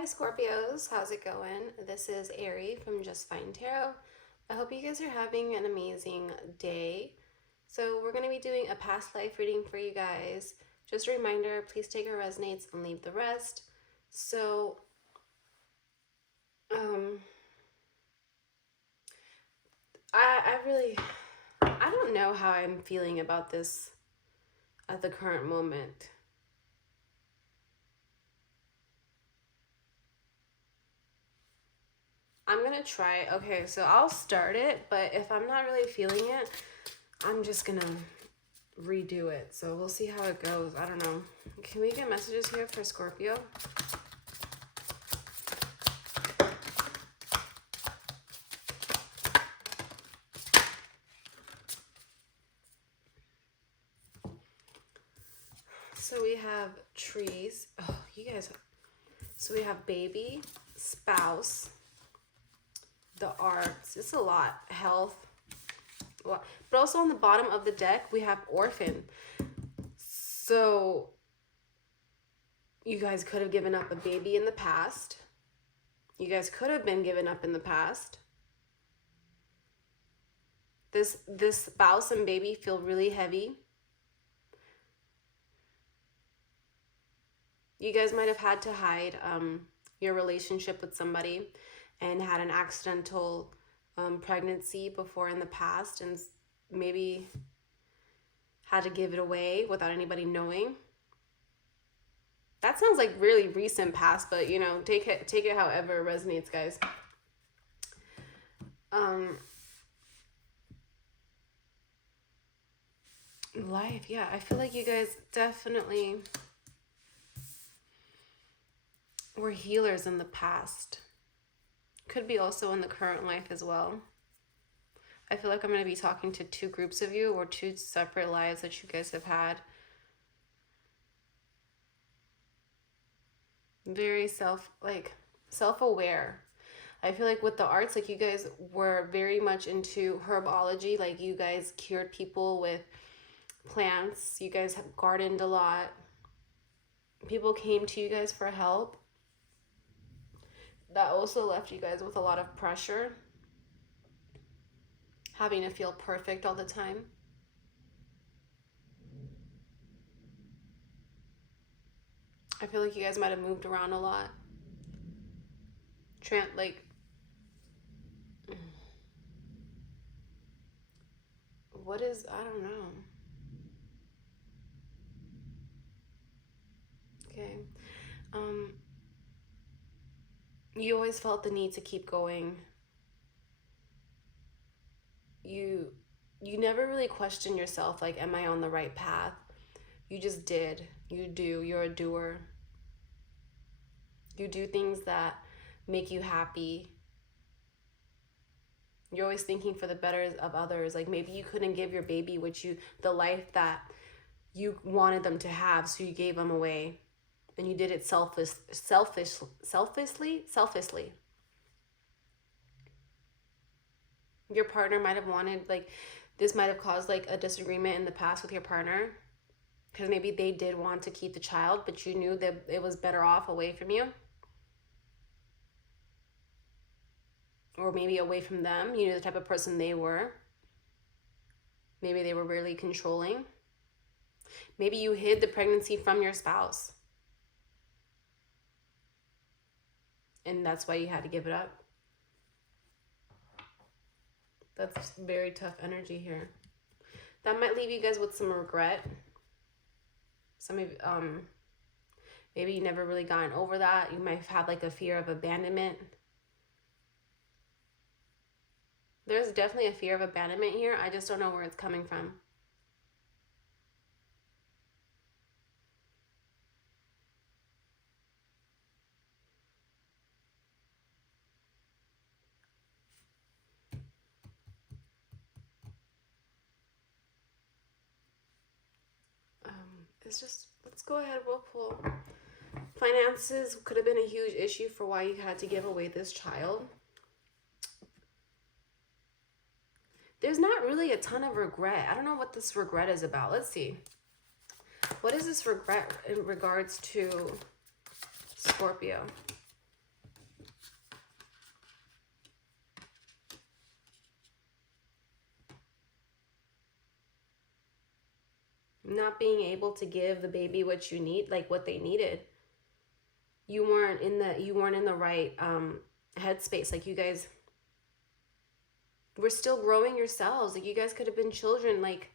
Hi Scorpios, how's it going? This is Ari from Just Fine Tarot. I hope you guys are having an amazing day. So we're going to be doing a past life reading for you guys. Just a reminder, please take what resonates and leave the rest. So, I don't know how I'm feeling about this at the current moment. I'm gonna try. Okay, so I'll start it, but if I'm not really feeling it, I'm just gonna redo it. So we'll see how it goes. I don't know. Can we get messages here for Scorpio? So we have trees. Oh, you guys. So we have baby, spouse, the arts. It's a lot. Health. But also on the bottom of the deck, we have orphan. So you guys could have given up a baby in the past. You guys could have been given up in the past. This spouse and baby feel really heavy. You guys might have had to hide your relationship with somebody and had an accidental pregnancy before in the past and maybe had to give it away without anybody knowing. That sounds like really recent past, but you know, take it however it resonates, guys. Life, yeah, I feel like you guys definitely were healers in the past. Could be also in the current life as well. I feel like I'm going to be talking to two groups of you or two separate lives that you guys have had. Very self-aware. I feel like with the arts, like you guys were very much into herbology. Like you guys cured people with plants. You guys have gardened a lot. People came to you guys for help. That also left you guys with a lot of pressure. Having to feel perfect all the time. I feel like you guys might have moved around a lot. What is, I don't know. Okay. You always felt the need to keep going. You never really questioned yourself, like, am I on the right path? You just did. You do. You're a doer. You do things that make you happy. You're always thinking for the better of others. Like maybe you couldn't give your baby the life that you wanted them to have, so you gave them away. And you did it selfishly. Your partner might have wanted, like, this might have caused like a disagreement in the past with your partner because maybe they did want to keep the child, but you knew that it was better off away from you. Or maybe away from them. You knew the type of person they were. Maybe they were really controlling. Maybe you hid the pregnancy from your spouse. And that's why you had to give it up. That's very tough energy here. That might leave you guys with some regret. Some of maybe you never really gotten over that. You might have like a fear of abandonment. There's definitely a fear of abandonment here. I just don't know where it's coming from. It's just, let's go ahead, we'll pull. Finances could have been a huge issue for why you had to give away this child. There's not really a ton of regret. I don't know what this regret is about. Let's see. What is this regret in regards to Scorpio? Not being able to give the baby what you need, like what they needed. You weren't in the right headspace. Like, you guys were still growing yourselves. Like, you guys could have been children. Like,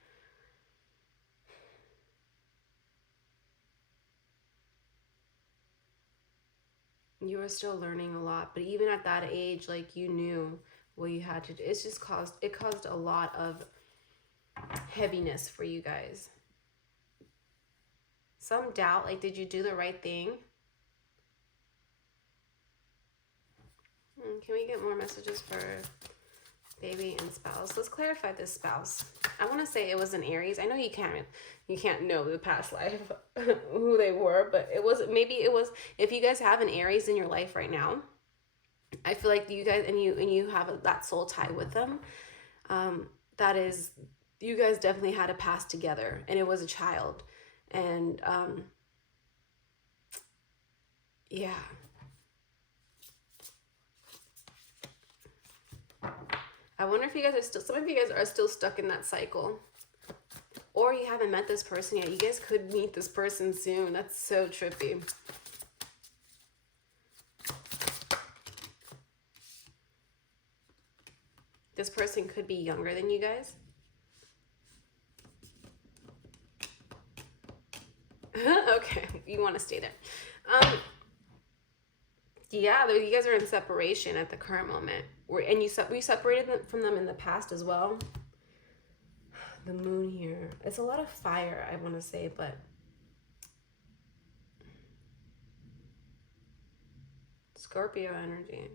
you were still learning a lot, but even at that age, like, you knew what you had to do. It's just caused a lot of heaviness for you guys. Some doubt, like, did you do the right thing? Can we get more messages for baby and spouse? Let's clarify this spouse. I want to say it was an Aries. I know you can't know the past life who they were, but maybe it was, if you guys have an Aries in your life right now, I feel like you guys, and you have that soul tie with them, that is, you guys definitely had a past together, and it was a child. And yeah. I wonder if you guys are still, some of you guys are still stuck in that cycle. Or you haven't met this person yet. You guys could meet this person soon. That's so trippy. This person could be younger than you guys. Okay, you want to stay there. Yeah, you guys are in separation at the current moment. And we separated from them in the past as well. The moon here. It's a lot of fire, I want to say, but Scorpio energy.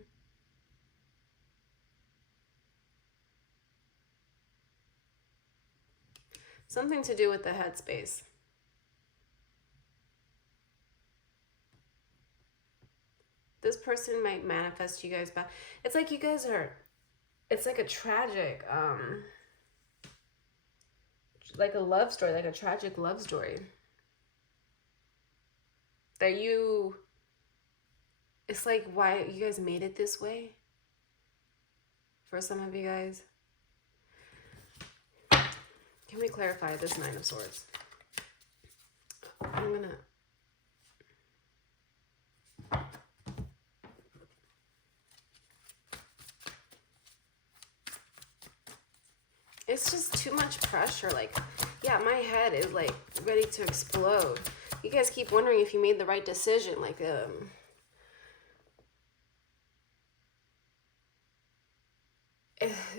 Something to do with the headspace. This person might manifest you guys back. It's like you guys are, it's like a tragic, like a love story, like a tragic love story. That it's like, why you guys made it this way? For some of you guys. Can we clarify this Nine of Swords? I'm gonna... It's just too much pressure. Like, yeah, my head is like ready to explode. You guys keep wondering if you made the right decision. Like,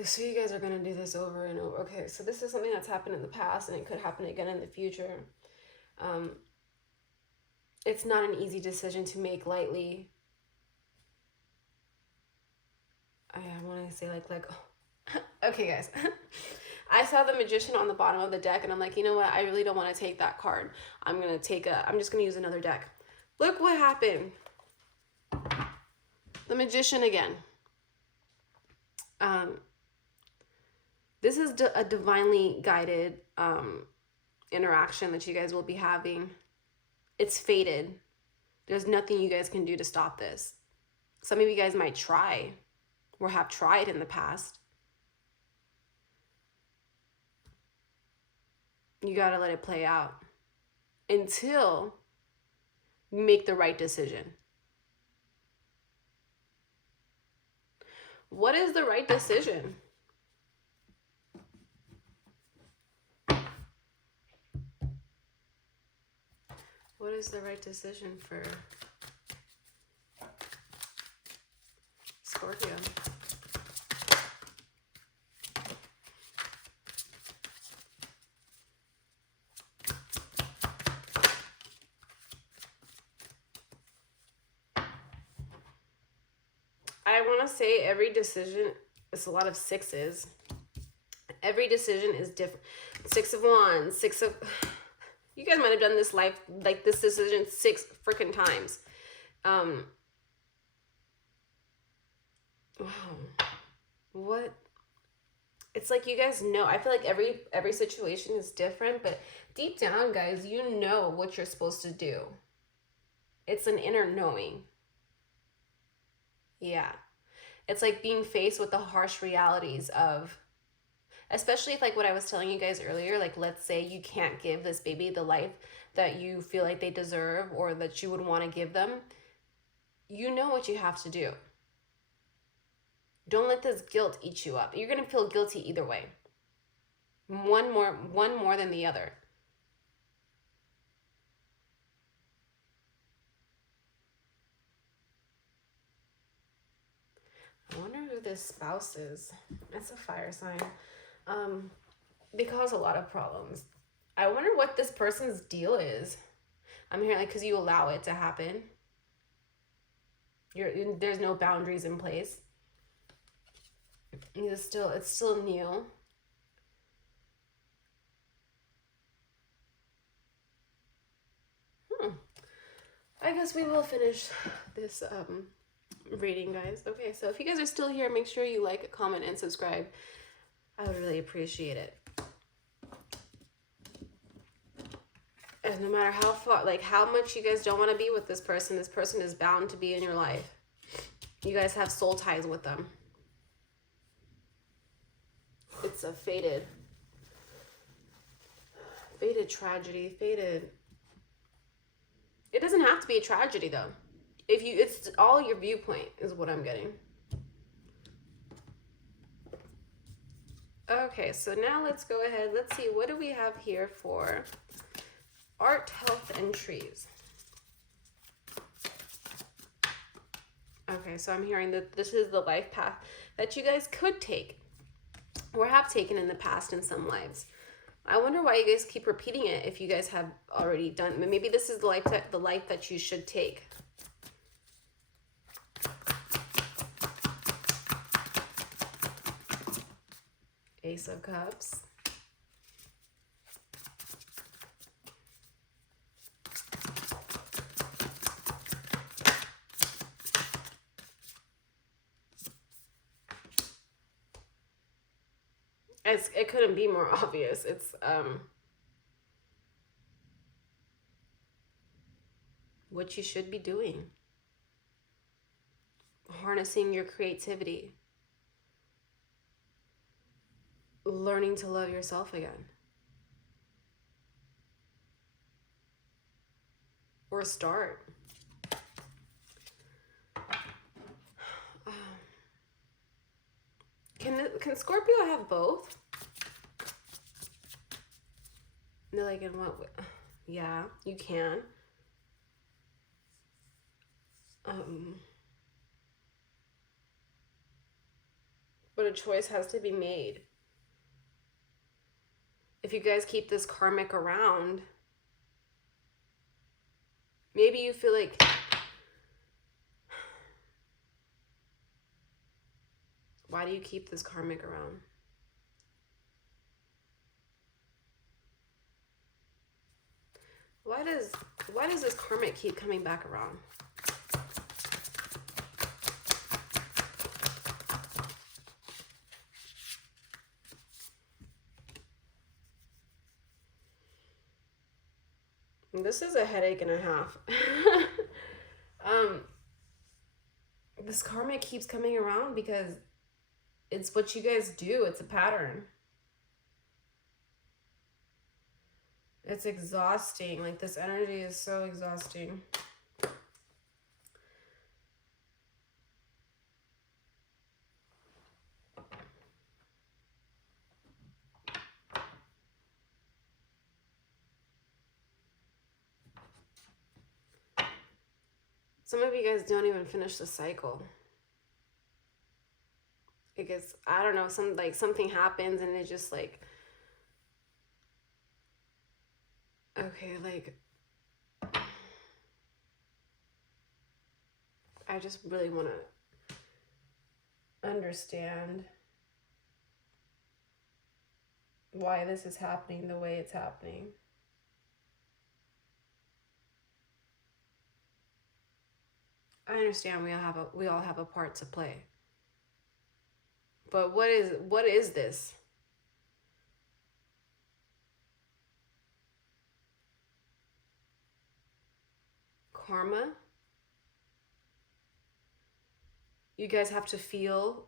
so you guys are going to do this over and over. Okay, so this is something that's happened in the past, and it could happen again in the future. It's not an easy decision to make lightly. I want to say like oh. Okay, guys. I saw the Magician on the bottom of the deck, and I'm like, you know what? I really don't want to take that card. I'm just going to use another deck. Look what happened. The Magician again. This is a divinely guided interaction that you guys will be having. It's fated. There's nothing you guys can do to stop this. Some of you guys might try or have tried in the past. You got to let it play out until you make the right decision. What is the right decision? What is the right decision for Scorpio? I want to say every decision, it's a lot of sixes. Every decision is different. 6 of Wands, 6 of... You guys might have done this life, like this decision 6 freaking times. Wow. What? It's like you guys know. I feel like every situation is different, but deep down, guys, you know what you're supposed to do. It's an inner knowing. Yeah. It's like being faced with the harsh realities of, Especially if, like what I was telling you guys earlier, like let's say you can't give this baby the life that you feel like they deserve or that you would want to give them. You know what you have to do. Don't let this guilt eat you up. You're going to feel guilty either way. One more than the other. I wonder who this spouse is. It's a fire sign. They cause a lot of problems. I wonder what this person's deal is. I'm hearing like because you allow it to happen. There's no boundaries in place. It's still new. I guess we will finish this reading, guys. Okay, so if you guys are still here, make sure you like, comment, and subscribe. I would really appreciate it. And no matter how far, like how much you guys don't want to be with this person is bound to be in your life. You guys have soul ties with them. It's a fated tragedy, fated. It doesn't have to be a tragedy though. It's all your viewpoint is what I'm getting. Okay, so now let's go ahead. Let's see, what do we have here for art, health, and trees? Okay, so I'm hearing that this is the life path that you guys could take or have taken in the past in some lives. I wonder why you guys keep repeating it if you guys have already done. Maybe this is the life that you should take. Ace of Cups. It couldn't be more obvious. It's what you should be doing. Harnessing your creativity. Learning to love yourself again. Or start. Can Scorpio have both? They're like, in what way? Yeah, you can. But a choice has to be made. If you guys keep this karmic around, maybe you feel like why do you keep this karmic around? Why does this karmic keep coming back around? This is a headache and a half. This karmic keeps coming around because it's what you guys do. It's a pattern. It's exhausting. Like, this energy is so exhausting. Some of you guys don't even finish the cycle. Because, I don't know, something happens and it just like, okay, like, I just really want to understand why this is happening the way it's happening. I understand we all have a part to play. But what is this? Karma? You guys have to feel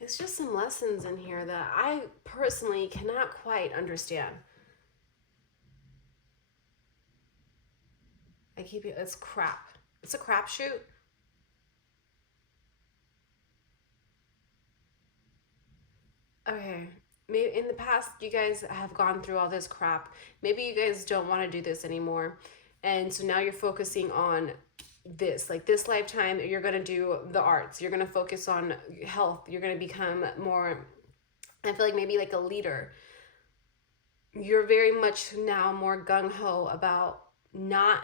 It's just some lessons in here that I personally cannot quite understand. It's crap. It's a crapshoot. Okay. Maybe in the past you guys have gone through all this crap. Maybe you guys don't want to do this anymore. And so now you're focusing on this. Like this lifetime, you're going to do the arts. You're going to focus on health. You're going to become more, I feel like maybe like a leader. You're very much now more gung-ho about not,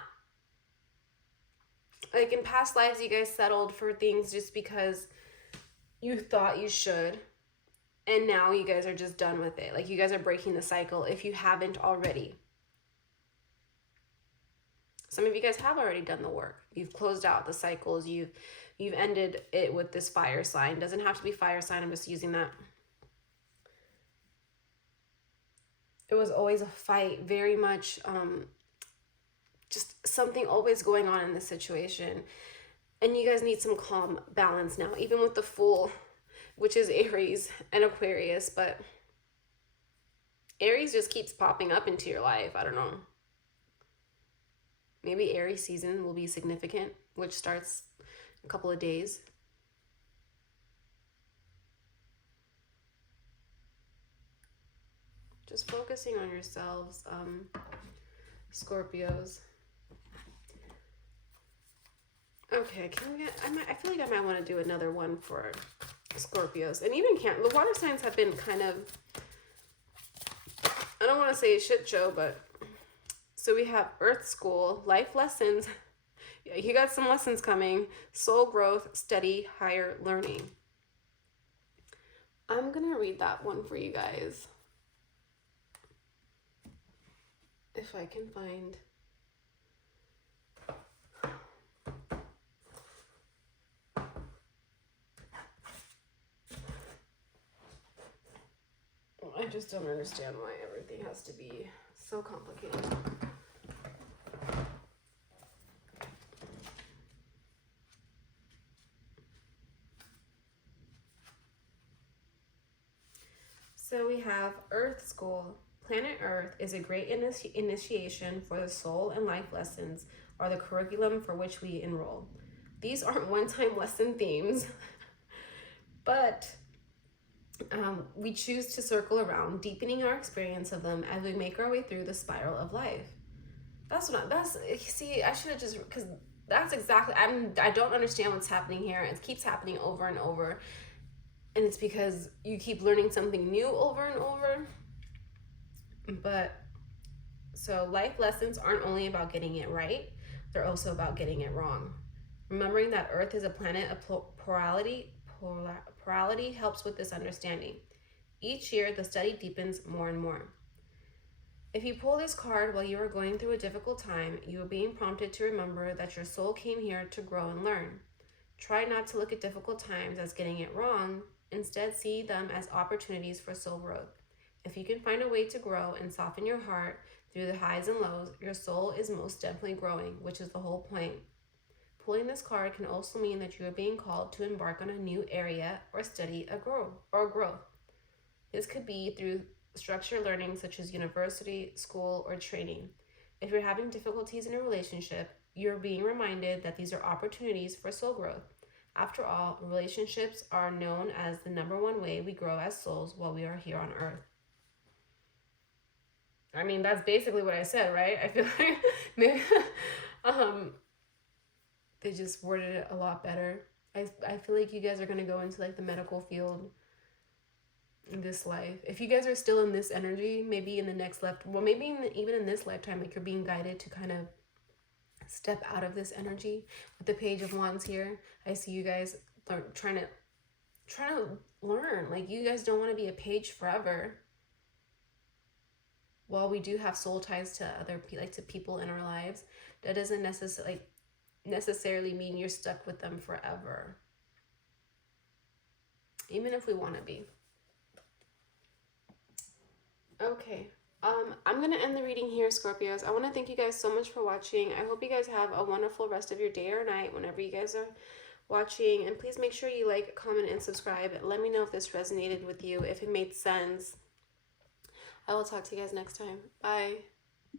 like in past lives you guys settled for things just because you thought you should, and now you guys are just done with it. Like you guys are breaking the cycle if you haven't already. Some of you guys have already done the work. You've closed out the cycles. You've ended it with this fire sign. Doesn't have to be fire sign. I'm just using that. It was always a fight, very much just something always going on in this situation. And you guys need some calm balance now, even with the Fool, which is Aries and Aquarius. But Aries just keeps popping up into your life. I don't know. Maybe Aries season will be significant, which starts in a couple of days. Just focusing on yourselves, Scorpios. Okay, can we get, I feel like I might want to do another one for Scorpios. And even the water signs have been kind of, I don't want to say a shit show, but so we have Earth School, life lessons. You got some lessons coming. Soul growth, steady, higher learning. I'm going to read that one for you guys. If I can find. I just don't understand why everything has to be so complicated. So we have Earth School. Planet Earth is a great initiation for the soul, and life lessons are the curriculum for which we enroll. These aren't one-time lesson themes, but we choose to circle around, deepening our experience of them as we make our way through the spiral of life. See, I should have just, because that's exactly, I don't understand what's happening here. It keeps happening over and over. And it's because you keep learning something new over and over. But, so life lessons aren't only about getting it right, they're also about getting it wrong. Remembering that Earth is a planet of plurality helps with this understanding. Each year, the study deepens more and more. If you pull this card while you are going through a difficult time, you are being prompted to remember that your soul came here to grow and learn. Try not to look at difficult times as getting it wrong. Instead, see them as opportunities for soul growth. If you can find a way to grow and soften your heart through the highs and lows, your soul is most definitely growing, which is the whole point. Pulling this card can also mean that you are being called to embark on a new area or study or growth. This could be through structured learning such as university, school, or training. If you're having difficulties in a relationship, you're being reminded that these are opportunities for soul growth. After all, relationships are known as the #1 way we grow as souls while we are here on Earth. I mean, that's basically what I said, right? I feel like maybe they just worded it a lot better. I feel like you guys are going to go into like the medical field in this life. If you guys are still in this energy, maybe in the next maybe even in this lifetime, like you're being guided to kind of step out of this energy. With the Page of Wands here, I see you guys trying to learn. Like you guys don't want to be a page forever. While we do have soul ties to to people in our lives, that doesn't necessarily mean you're stuck with them forever. Even if we want to be. Okay. I'm going to end the reading here, Scorpios. I want to thank you guys so much for watching. I hope you guys have a wonderful rest of your day or night whenever you guys are watching, and please make sure you like, comment, and subscribe. Let me know if this resonated with you, if it made sense. I will talk to you guys next time. Bye.